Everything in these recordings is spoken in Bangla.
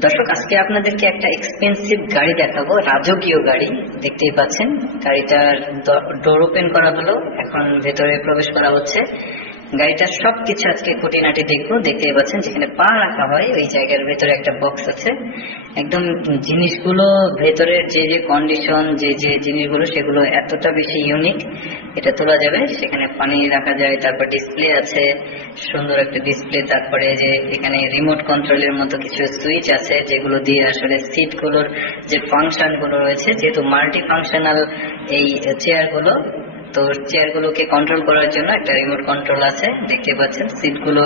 দর্শক, আজকে আপনাদেরকে একটা এক্সপেন্সিভ গাড়ি দেখাবো, রাজকীয় গাড়ি, দেখতেই পাচ্ছেন। গাড়িটার ডোর ওপেন করা হলো, এখন ভেতরে প্রবেশ করা হচ্ছে। গাড়িটার সবকিছু আজকে খুঁটিনাটি দেখব। দেখতেই পাচ্ছেন যেখানে পা রাখা হয়, ওই জায়গার ভেতরে একটা বক্স আছে। একদম জিনিসগুলো ভেতরের যে যে কন্ডিশন যে যে জিনিসগুলো, সেগুলো এতটা বেশি ইউনিক এটা তোলা যাবে। সেখানে পানি রাখা যায়, তারপর ডিসপ্লে আছে, সুন্দর একটা ডিসপ্লে তারপরে যে এখানে রিমোট কন্ট্রোলের মতো কিছু সুইচ আছে, যেগুলো দিয়ে আসলে সিটগুলোর যে ফাংশনগুলো রয়েছে, যেহেতু মাল্টি ফাংশনাল এই চেয়ারগুলো তো চেয়ার গুলোকে কন্ট্রোল করার জন্য একটা রিমোট কন্ট্রোল আছে, দেখতে পাচ্ছেন সিটগুলো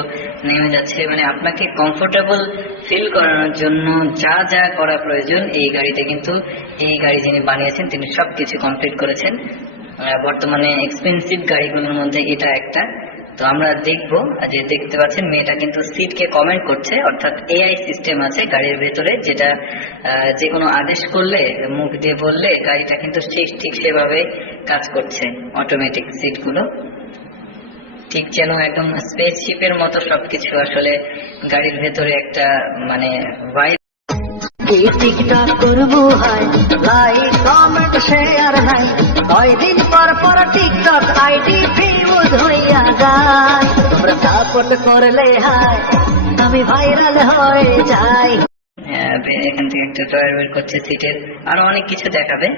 নেমে যাচ্ছে। মানে আপনাকে কমফোর্টেবল ফিল করানোর জন্য যা যা করা প্রয়োজন, এই গাড়িতে কিন্তু এই গাড়ি যিনি বানিয়েছেন, তিনি সবকিছু কমপ্লিট করেছেন। বর্তমানে এক্সপেন্সিভ গাড়িগুলোর মধ্যে এটা একটা। তো আমরা দেখব যে দেখতে পাচ্ছেন, মেয়েটা কিন্তু সিটকে কমেন্ট করছে, অর্থাৎ এআই সিস্টেম আছে গাড়ির ভেতরে, যেটা যে কোনো আদেশ করলে, মুখ দিয়ে বললে গাড়িটা কিন্তু ঠিক ঠিক সেভাবে কাজ করছে অটোমেটিক সিটগুলো ঠিক যেন একদম স্পেসশিপের মতো সবকিছু আসলে গাড়ির ভেতরে একটা মানে টিকটক করব হাই। লাইক কমেন্ট শেয়ার নাই কয়দিন পর পর টিকটক আইডি ফিউজ হইয়া যায়। তোমরা সাপোর্ট করলে হাই আমি ভাইরাল হয়ে যাই। এখান থেকে একটা ড্রয়ার বের করছে সিটের আরও অনেক কিছু দেখাবে।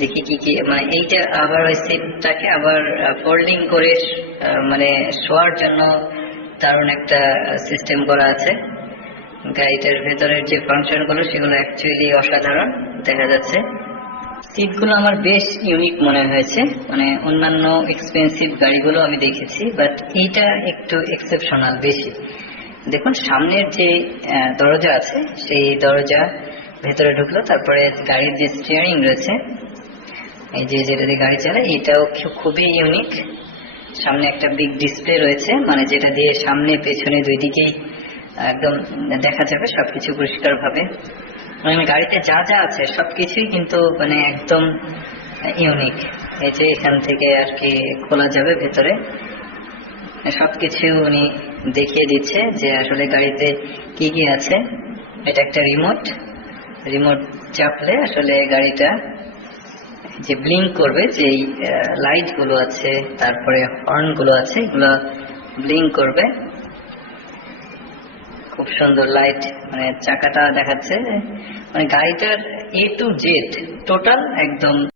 দেখি কি কি মানে এইটা আবার ওই সিটটাকে আবার ফোল্ডিং করে মানে শোয়ার জন্য দারুণ একটা সিস্টেম করা আছে। গাড়িটার ভেতরের যে ফাংশনগুলো সেগুলো অ্যাকচুয়ালি অসাধারণ, দেখা যাচ্ছে। সিটগুলো আমার বেশ ইউনিক মনে হয়েছে। মানে অন্যান্য এক্সপেন্সিভ গাড়িগুলো আমি দেখেছি বাট এইটা একটু এক্সেপশনাল বেশি। দেখুন, সামনের যে দরজা আছে, সেই দরজা ভেতরে ঢুকলো, তারপরে গাড়ির যে স্টিয়ারিং রয়েছে এই যে যেটা দিয়ে গাড়ি চালায়, এটাও খুবই ইউনিক সামনে একটা বিগ ডিসপ্লে রয়েছে মানে যেটা দিয়ে সামনে, পেছনে দুই দিকেই একদম দেখা যাবে, সবকিছু পরিষ্কার ভাবে মানে গাড়িতে যা যা আছে, সবকিছুই কিন্তু মানে একদম ইউনিক এই যে এখান থেকে আর কি খোলা যাবে ভেতরে। সবকিছু উনি দেখিয়ে দিচ্ছে যে আসলে গাড়িতে কি কি আছে। এটা একটা রিমোট রিমোট চাপলে আসলে গাড়িটা যে ব্লিঙ্ক করবে, যে লাইটগুলো আছে, তারপরে হর্নগুলো আছে, এগুলো ব্লিঙ্ক করবে। খুব সুন্দর লাইট মানে চাকাটা দেখাচ্ছে। মানে গাড়িটার এ টু জেড টোটাল একদম